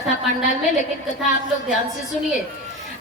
था पंडाल में, लेकिन कथा आप लोग ध्यान से सुनिए।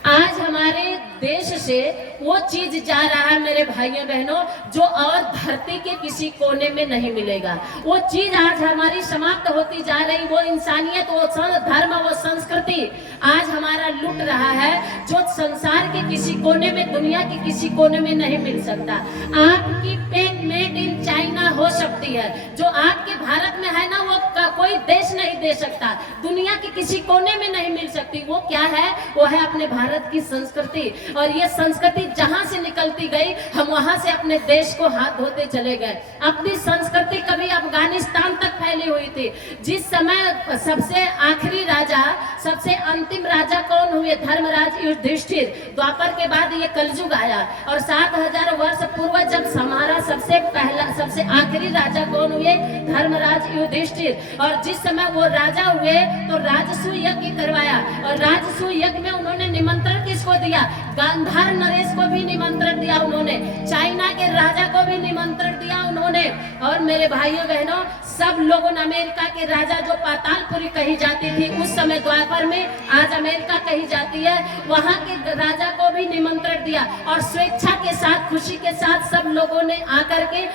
आज हमारे देश से वो चीज जा रहा है मेरे भाइयों बहनों, जो और धरती के किसी कोने में नहीं मिलेगा। वो चीज आज हमारी समाप्त होती जा रही, वो इंसानियत, वो धर्म, वो संस्कृति आज हमारा लुट रहा है, जो संसार के किसी कोने में, दुनिया के किसी कोने में नहीं मिल सकता। आपकी पेन मेड इन चाइना हो सकती है, जो आपके भारत में है ना, वो कोई देश नहीं दे सकता, दुनिया के किसी कोने में नहीं मिल सकती। वो क्या है? वो है अपने भारत की संस्कृति। और ये संस्कृति जहां से निकलती गई, हम वहां से अपने देश को हाथ धोते चले गए। अपनी संस्कृति कभी अफगानिस्तान तक फैली हुई थी। जिस समय सबसे आखिरी राजा, सबसे अंतिम राजा कौन हुए? धर्मराज युधिष्ठिर। द्वापर के बाद ये कलयुग आया, और 7000 वर्ष पूर्व जब हमारा सबसे पहला, सबसे आखिरी राजा कौन हुए? धर्मराज युधिष्ठिर। और जिस समय वो राजा हुए तो राजसूय यज्ञ करवाया, और राजसूय यज्ञ में उन्होंने निमंत्रण किसको दिया? गांधार नरेश को भी निमंत्रण दिया उन्होंने, चाइना के राजा को भी निमंत्रण दिया उन्होंने। और मेरे भाइयों बहनों, सब लोगों ने, अमेरिका के राजा जो पातालपुरी कही जाती थी उस समय द्वापर में, आज अमेरिका कही जाती है, वहां के राजा को भी निमंत्रण दिया, और स्वेच्छा के साथ, खुशी के साथ सब लोगों ने आकर के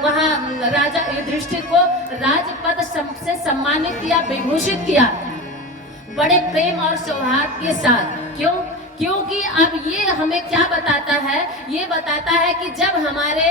वहां राजा युधिष्ठिर को राजपद से सम्मानित किया, विभूषित किया, बड़े प्रेम और सौहार्द के साथ। क्यों? क्योंकि अब ये हमें क्या बताता है? ये बताता है कि जब हमारे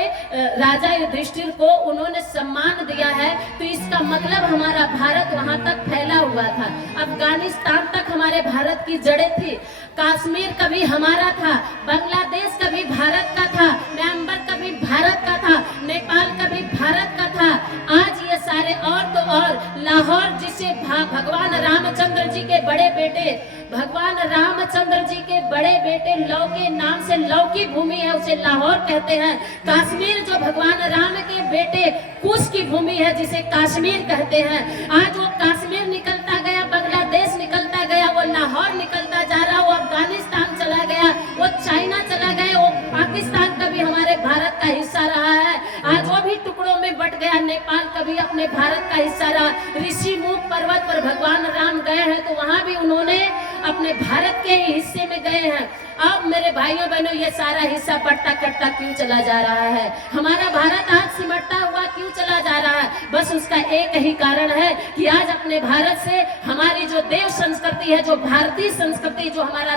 राजा युधिष्ठिर को उन्होंने सम्मान दिया है, तो इसका मतलब हमारा भारत वहां तक फैला हुआ था, अफगानिस्तान तक हमारे भारत की जड़ें थी, कश्मीर कभी हमारा था, बांग्लादेश कभी भारत का था, म्यांमार कभी भारत का था, नेपाल कभी भारत का था। आज ये सारे, और तो और लाहौर, जिसे भगवान रामचंद्र जी के बड़े बेटे, भगवान रामचंद्र जी के बड़े बेटे लौ के नाम से लौ की भूमि है, उसे लाहौर कहते हैं। कश्मीर जो भगवान राम के बेटे कुश की भूमि है, जिसे कश्मीर कहते हैं। आज वो कश्मीर निकलता गया, बांग्लादेश निकलता गया, वो लाहौर निकलता जा रहा, वो अफगानिस्तान चला गया, वो चाइना चला गया, वो पाकिस्तान कभी हमारे भारत का हिस्सा रहा है, आज वो भी टुकड़ों में बट गया। नेपाल कभी अपने भारत का हिस्सा रहा। ऋषि मुख पर्वत पर भगवान राम गए हैं, तो वहां भी उन्होंने अपने भारत के ही हिस्से में गए हैं। अब मेरे भाइयों बहनों, ये सारा हिस्सा पट्टा कट्टा क्यों चला जा रहा है? हमारा भारत आज सिमटता हुआ क्यों चला जा रहा है? बस उसका एक ही कारण है कि आज अपने भारत से हमारी जो देव संस्कृति है, जो भारतीय संस्कृति, जो हमारा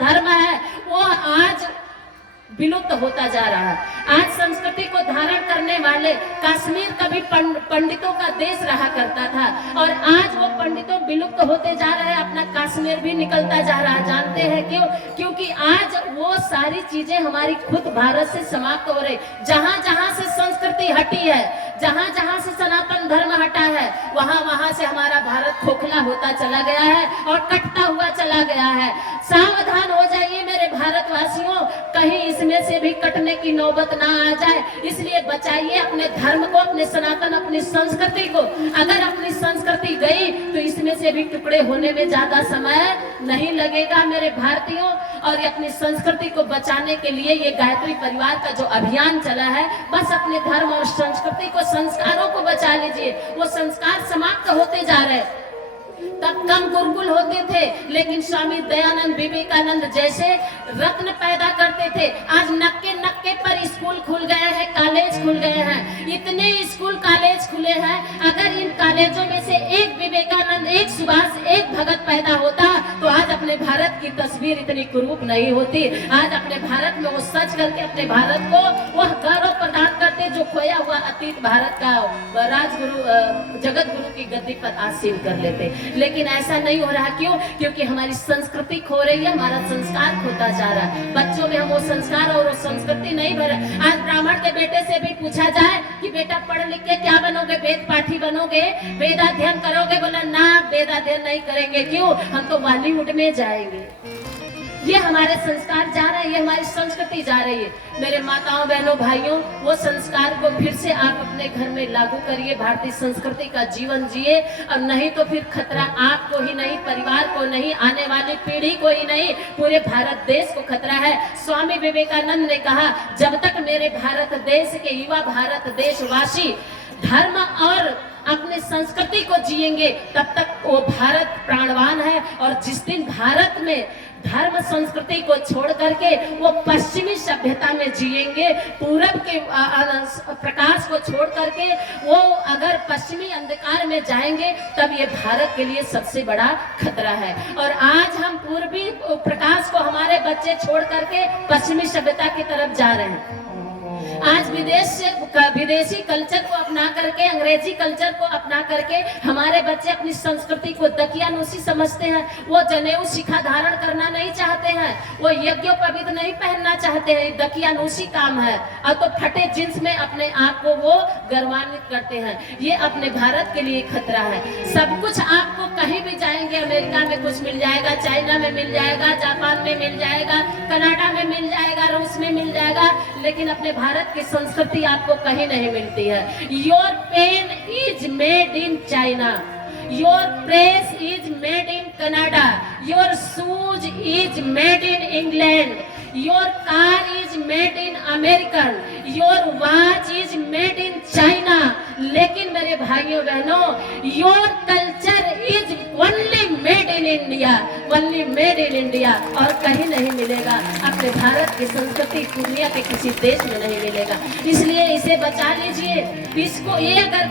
धर्म है, वो आज विलुप्त होता जा रहा है। आज संस्कृति को धारण करने वाले, कश्मीर कभी पंडितों का देश रहा करता था, और आज वो पंडितों विलुप्त होते जा रहे हैं, अपना कश्मीर भी निकलता जा रहा है। जानते हैं क्यों? क्योंकि आज वो सारी चीजें हमारी खुद भारत से समाप्त हो रही। जहां जहां से संस्कृति हटी है, जहां जहां से सनातन धर्म हटा है, वहां वहां से हमारा भारत खोखला होता चला गया है और कटता हुआ चला गया है। सावधान हो जाइए मेरे भारतवासियों, कहीं इसमें से भी कटने की नौबत ना आ जाए। इसलिए बचाइए अपने धर्म को, अपने सनातन, अपनी संस्कृति को। अगर अपनी संस्कृति गई तो इसमें से भी टुकड़े होने में ज्यादा समय नहीं लगेगा मेरे भारतीयों। और अपनी संस्कृति को बचाने के लिए ये गायत्री परिवार का जो अभियान चला है, बस अपने धर्म और संस्कृति को, संस्कारों को बचा लीजिए। वो संस्कार समाप्त होते जा रहे। तब कम गुरुकुल होते थे, लेकिन स्वामी दयानंद, विवेकानंद जैसे रत्न पैदा करते थे। आज नक्के नक्के पर स्कूल खुल गए हैं, कॉलेज खुल गए हैं, इतने स्कूल कॉलेज खुले हैं। अगर इन कॉलेजों में से एक विवेकानंद, एक सुभाष, एक भगत पैदा होता, तो आज अपने भारत की तस्वीर इतनी कुरूप नहीं होती। आज अपने भारत में वो सच करके अपने भारत को वह गौरव प्रदान करते जो खोया हुआ अतीत भारत का राजगुरु, जगत गुरु की गद्दी पर आसीन कर लेते। लेकिन ऐसा नहीं हो रहा। क्यों? क्योंकि हमारी संस्कृति खो रही है, हमारा संस्कार खोता जा रहा है। बच्चों में हम वो संस्कार और वो संस्कृति नहीं भर। आज ब्राह्मण के बेटे से भी पूछा जाए कि बेटा पढ़ लिख के क्या बनोगे? वेद पाठी बनोगे, वेदाध्ययन करोगे? बोला ना, वेदाध्ययन नहीं करेंगे। क्यों? हम तो बॉलीवुड में जाएंगे। ये हमारे संस्कार जा रहे हैं, ये हमारी संस्कृति जा रही है। मेरे माताओं, बहनों, भाइयों, वो संस्कार को फिर से आप अपने घर में लागू करिए, भारतीय संस्कृति का जीवन जिए। और नहीं तो फिर खतरा आपको ही नहीं, परिवार को नहीं, आने वाली पीढ़ी को ही नहीं, पूरे भारत देश को खतरा है। स्वामी विवेकानंद ने कहा, जब तक मेरे भारत देश के युवा, भारत देशवासी धर्म और अपने संस्कृति को जिएंगे तब तक वो भारत प्राणवान है। और जिस दिन भारत में धर्म संस्कृति को छोड़ करके वो पश्चिमी सभ्यता में जिएंगे, पूरब के प्रकाश को छोड़ करके वो अगर पश्चिमी अंधकार में जाएंगे, तब ये भारत के लिए सबसे बड़ा खतरा है। और आज हम पूर्वी प्रकाश को हमारे बच्चे छोड़ करके पश्चिमी सभ्यता की तरफ जा रहे हैं। आज विदेशी कल्चर को अपना करके, अंग्रेजी कल्चर को अपना करके हमारे बच्चे अपनी संस्कृति को दकियानूसी समझते हैं। वो जनेऊ शिखा धारण करना नहीं चाहते हैं, वो यज्ञोपवीत नहीं पहनना चाहते हैं। दकियानूसी काम है। और तो फटे जींस में अपने आप को वो गर्वान्वित करते हैं। ये अपने भारत के लिए खतरा है। सब कुछ आपको कहीं भी जाएंगे, अमेरिका में कुछ मिल जाएगा, चाइना में मिल जाएगा, जापान में मिल जाएगा, कनाडा में मिल जाएगा, रूस में मिल जाएगा, लेकिन अपने भारत की संस्कृति आपको कहीं नहीं मिलती है। Your pen is made in China, your press is made in Canada, your shoes is made in England, your car is made in American, your watch is made in China. लेकिन मेरे भाइयों बहनों, your culture is only made in India, only made in India, और कहीं नहीं मिलेगा। अपने भारत की संस्कृति दुनिया के किसी देश में नहीं मिलेगा। इसलिए इसे बचा लीजिए। इसको ये अगर